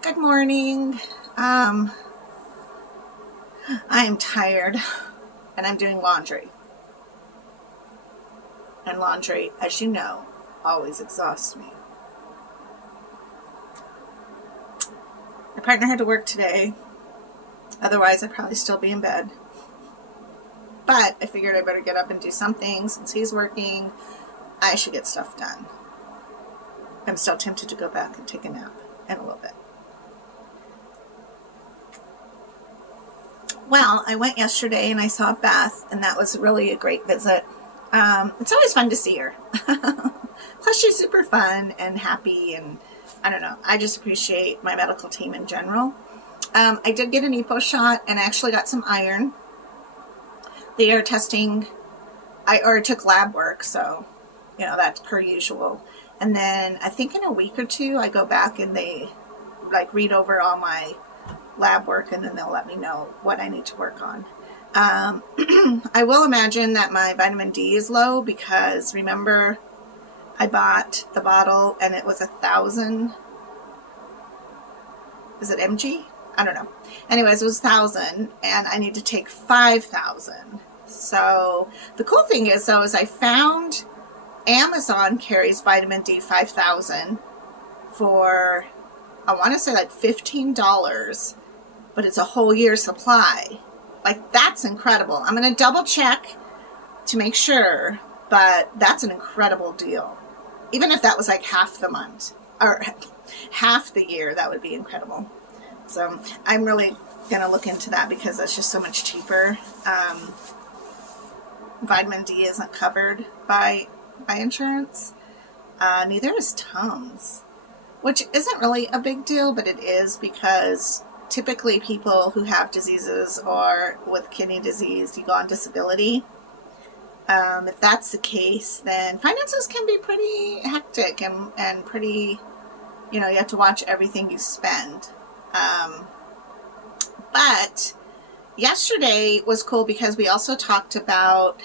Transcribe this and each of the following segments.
Good morning. I am tired and I'm doing laundry. And laundry, as you know, always exhausts me. My partner had to work today. Otherwise, I'd probably still be in bed. But I figured I better get up and do something. Since he's working, I should get stuff done. I'm still tempted to go back and take a nap in a little bit. Well, I went yesterday and I saw Beth, and that was really a great visit. It's always fun to see her. Plus, she's super fun and happy, and I don't know. I just appreciate my medical team in general. I did get an EPO shot and actually got some iron. They are testing. I took lab work, so that's per usual. And then I think in a week or two, I go back and they read over all my lab work, and then they'll let me know what I need to work on. I will imagine that my vitamin D is low because remember I bought the bottle and it was 1,000. Is it mg? I don't know. Anyways, it was 1,000 and I need to take 5,000. So the cool thing is though is I found Amazon carries vitamin D 5,000 for I want to say $15, but it's a whole year supply. That's incredible. I'm going to double check to make sure, but that's an incredible deal. Even if that was half the month or half the year, that would be incredible. So I'm really going to look into that because that's just so much cheaper. Vitamin D isn't covered by insurance. Neither is Tums, which isn't really a big deal, but it is because typically people who have diseases or with kidney disease, you go on disability. If that's the case, then finances can be pretty hectic and pretty, you have to watch everything you spend. But yesterday was cool because we also talked about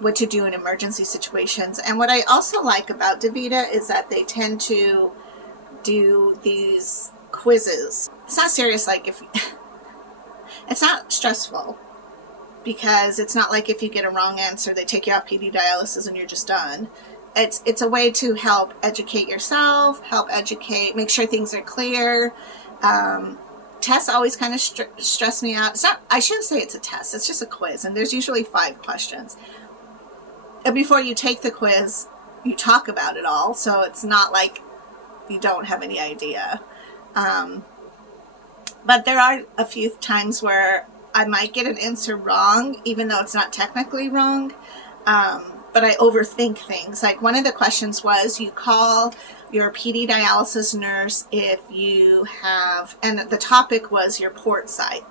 what to do in emergency situations. And what I also like about DaVita is that they tend to do these quizzes. It's not serious, it's not stressful because it's not like if you get a wrong answer, they take you off PD dialysis and you're just done. It's a way to help educate yourself, make sure things are clear. Tests always kind of stress me out. I shouldn't say it's a test. It's just a quiz, and there's usually 5 questions. And before you take the quiz, you talk about it all, so it's not like you don't have any idea. But there are a few times where I might get an answer wrong, even though it's not technically wrong. But I overthink things. One of the questions was, you call your PD dialysis nurse if you have, and the topic was your port site.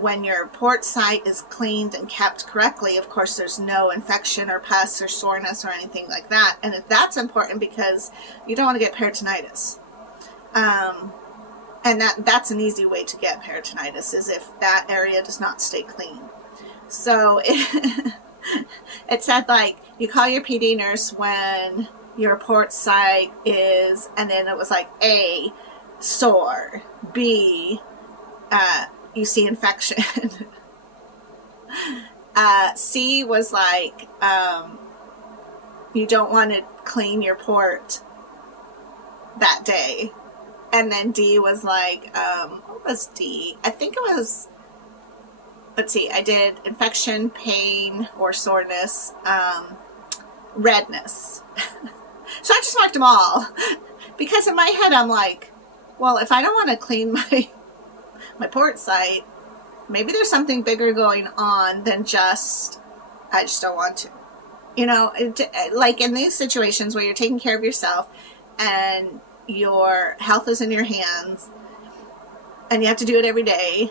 When your port site is cleaned and kept correctly, of course, there's no infection or pus or soreness or anything like that. And that's important because you don't want to get peritonitis. And that's an easy way to get peritonitis, is if that area does not stay clean. So it said you call your PD nurse when your port site is, and then it was A, sore, B, you see infection. C was you don't want to clean your port that day. And then D was what was D? I think it was, let's see, I did infection, pain or soreness, redness. So I just marked them all because in my head I'm well, if I don't want to clean my port site, maybe there's something bigger going on than I just don't want to. In these situations where you're taking care of yourself and your health is in your hands and you have to do it every day,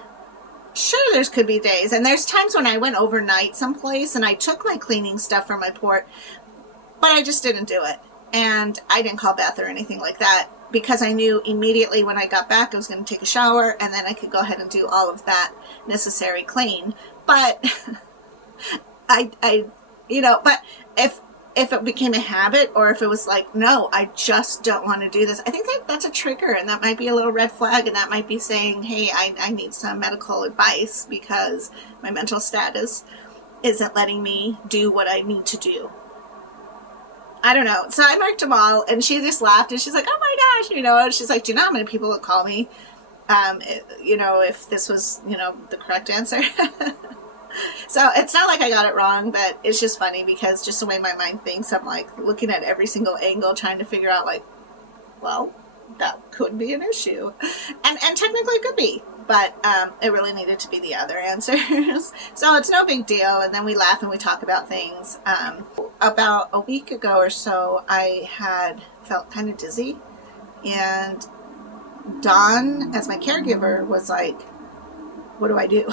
sure, there could be days, and there's times when I went overnight someplace and I took my cleaning stuff from my port, but I just didn't do it. And I didn't call Beth or anything like that because I knew immediately when I got back I was going to take a shower and then I could go ahead and do all of that necessary clean. But but if if it became a habit, or if it was like, no, I just don't want to do this. I think that's a trigger, and that might be a little red flag, and that might be saying, hey, I need some medical advice because my mental status isn't letting me do what I need to do. I don't know. So I marked them all, and she just laughed, and she's like, oh my gosh, and she's like, do you know how many people would call me, if this was, the correct answer? So it's not like I got it wrong, but it's just funny because just the way my mind thinks, I'm like looking at every single angle, trying to figure out like, well, that could be an issue. And technically it could be, but it really needed to be the other answers. So it's no big deal. And then we laugh and we talk about things. About a week ago or so, I had felt kind of dizzy. And Dawn, as my caregiver, was like, what do I do?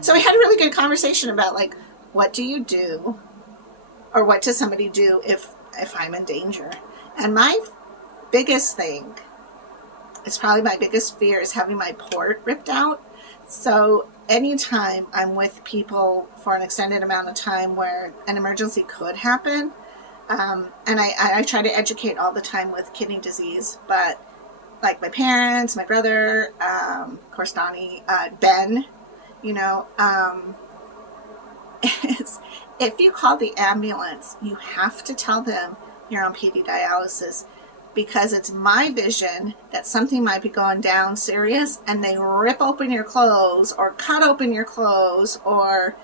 So we had a really good conversation about like, what do you do, or what does somebody do if I'm in danger? And my biggest thing, it's probably my biggest fear, is having my port ripped out. So anytime I'm with people for an extended amount of time where an emergency could happen, and I try to educate all the time with kidney disease, but like my parents, my brother, of course Donnie, Ben, is if you call the ambulance, you have to tell them you're on PD dialysis, because it's my vision that something might be going down serious and they rip open your clothes or cut open your clothes or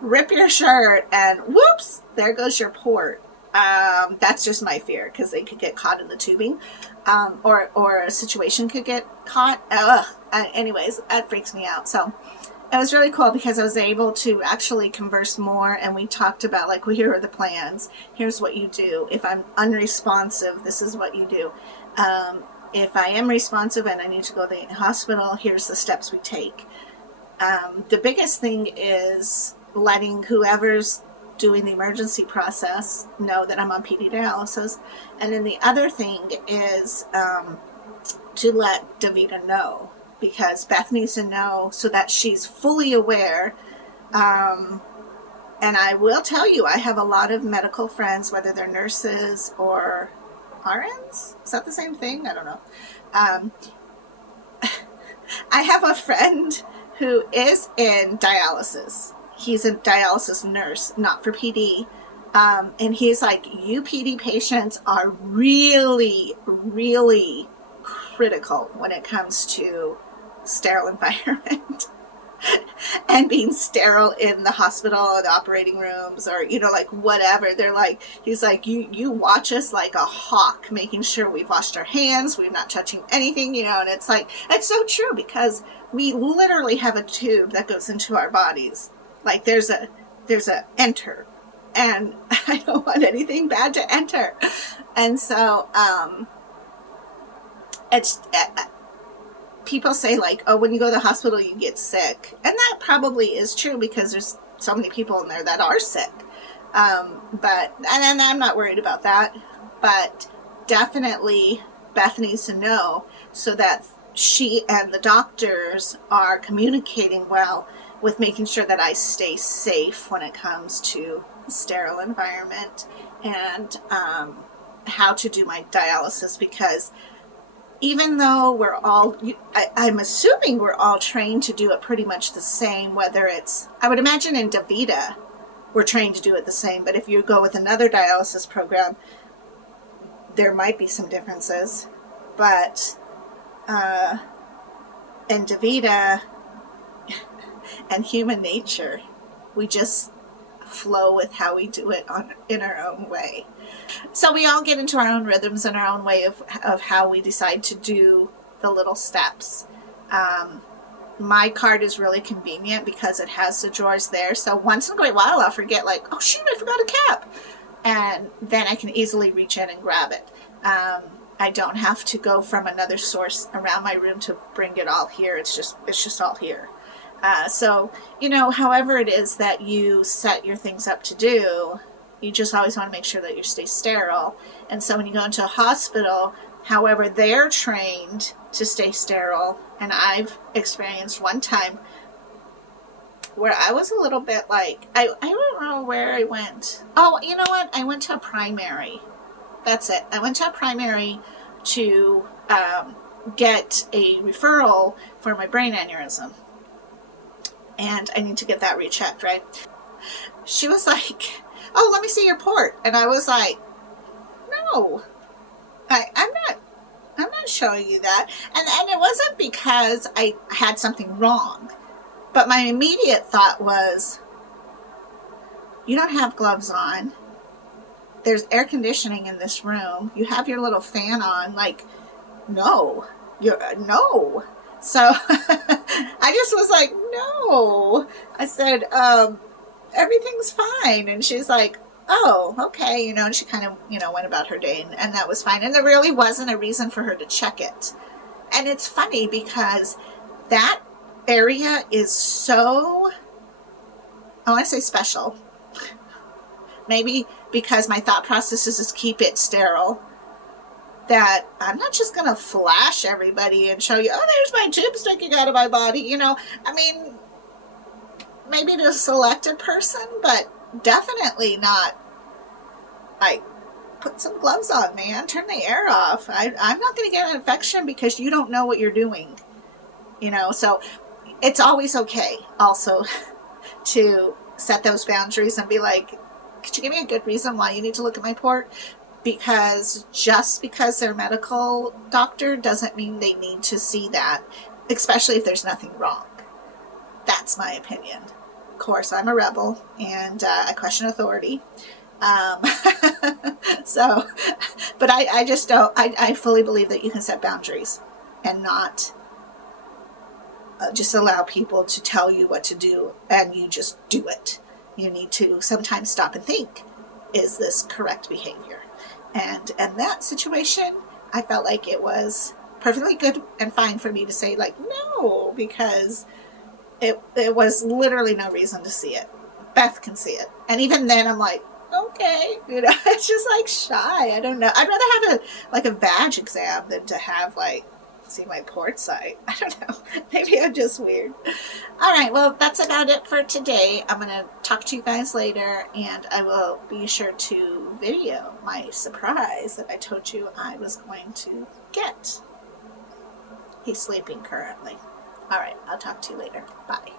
rip your shirt and whoops, there goes your port. That's just my fear, because they could get caught in the tubing, or a situation could get caught. Anyways, that freaks me out. So it was really cool because I was able to actually converse more, and we talked about like, well, here are the plans. Here's what you do. If I'm unresponsive, this is what you do. If I am responsive and I need to go to the hospital, here's the steps we take. The biggest thing is letting whoever's doing the emergency process know that I'm on PD dialysis. And then the other thing is to let Davida know, because Beth needs to know so that she's fully aware. And I will tell you, I have a lot of medical friends, whether they're nurses or RNs. Is that the same thing? I don't know. I have a friend who is in dialysis. He's a dialysis nurse, not for PD. And he's like, you PD patients are really, really critical when it comes to sterile environment and being sterile in the hospital, the operating rooms, or, like whatever. They're like, he's like, you watch us like a hawk, making sure we've washed our hands, we're not touching anything, and it's like, it's so true, because we literally have a tube that goes into our bodies. Like there's a enter, and I don't want anything bad to enter. And so it's people say like, oh, when you go to the hospital you get sick, and that probably is true because there's so many people in there that are sick. But I'm not worried about that. But definitely Beth needs to know so that she and the doctors are communicating well with making sure that I stay safe when it comes to the sterile environment and how to do my dialysis, because even though we're all, I'm assuming we're all trained to do it pretty much the same, whether it's, I would imagine in DaVita, we're trained to do it the same, but if you go with another dialysis program, there might be some differences. But in DaVita, and human nature, we just flow with how we do it in our own way. So we all get into our own rhythms and our own way of how we decide to do the little steps. My card is really convenient because it has the drawers there. So once in a great while I'll forget, like, oh shoot, I forgot a cap. And then I can easily reach in and grab it. I don't have to go from another source around my room to bring it all here. It's just all here. So, however it is that you set your things up to do, you just always want to make sure that you stay sterile. And so when you go into a hospital, however they're trained to stay sterile, and I've experienced one time where I was a little bit like, I don't know where I went. Oh, you know what? I went to a primary. That's it. I went to a primary to get a referral for my brain aneurysm. And I need to get that rechecked, right? She was like, oh, let me see your port. And I was like, no, I'm not showing you that. And it wasn't because I had something wrong. But my immediate thought was, you don't have gloves on. There's air conditioning in this room. You have your little fan on. Like, no. No. So I just was like, no. I said, everything's fine. And she's like, oh, okay. And she kind of, went about her day, and that was fine. And there really wasn't a reason for her to check it. And it's funny because that area is so, I want to say special. Maybe because my thought process is to keep it sterile, that I'm not just going to flash everybody and show you, oh, there's my tube sticking out of my body. I mean, maybe to a selected person, but definitely not, like, put some gloves on, man. Turn the air off. I'm not going to get an infection because you don't know what you're doing. So it's always okay also to set those boundaries and be like, could you give me a good reason why you need to look at my port? Because just because they're a medical doctor doesn't mean they need to see that, especially if there's nothing wrong. That's my opinion. Of course, I'm a rebel, and I question authority. So, but I just don't, I fully believe that you can set boundaries and not just allow people to tell you what to do and you just do it. You need to sometimes stop and think, is this correct behavior? And in that situation, I felt like it was perfectly good and fine for me to say, like, no, because it was literally no reason to see it. Beth can see it. And even then I'm like, okay, it's just like shy. I don't know. I'd rather have a badge exam than to have see my port site. I don't know. Maybe I'm just weird. All right. Well, that's about it for today. I'm going to talk to you guys later, and I will be sure to video my surprise that I told you I was going to get. He's sleeping currently. All right. I'll talk to you later. Bye.